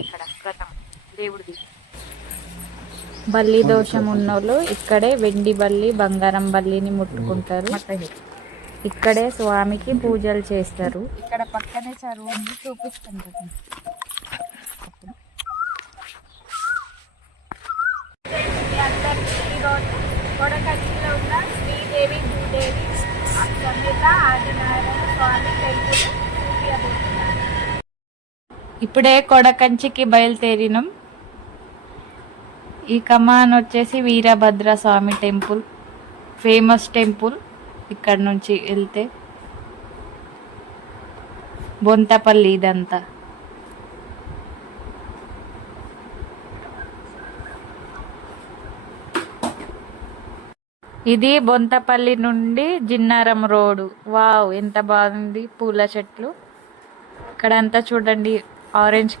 ఇక్కడ వ్రతం దేవుడిది. బల్లి దోషం ఉన్నోళ్ళు ఇక్కడే వెండి బల్లి బంగారం బల్లిని ముట్టుకుంటారు. ఇక్కడే స్వామికి పూజలు చేస్తారు. ఇక్కడ పక్కనే చరువు ఉంది, చూపిస్తాను. ఈరోజు కొడకచ్చిలో ఉన్న శ్రీదేవి భూదేవి సమేత ఆదినారాయణ స్వామి టెంపుల్ చూపించబోతున్నారు. ఇప్పుడే కొడకంచికి బయలుదేరినాం. ఈ కమాన్ వచ్చేసి వీరభద్ర స్వామి టెంపుల్, ఫేమస్ టెంపుల్. ఇక్కడ నుంచి వెళ్తే బొంతపల్లి ఇదంతా. ఇది బొంతపల్లి నుండి జిన్నారం రోడ్డు. వావ్, ఎంత బాగుంది, పూల చెట్లు. ఇక్కడంతా చూడండి, ఆరెంజ్ కలర్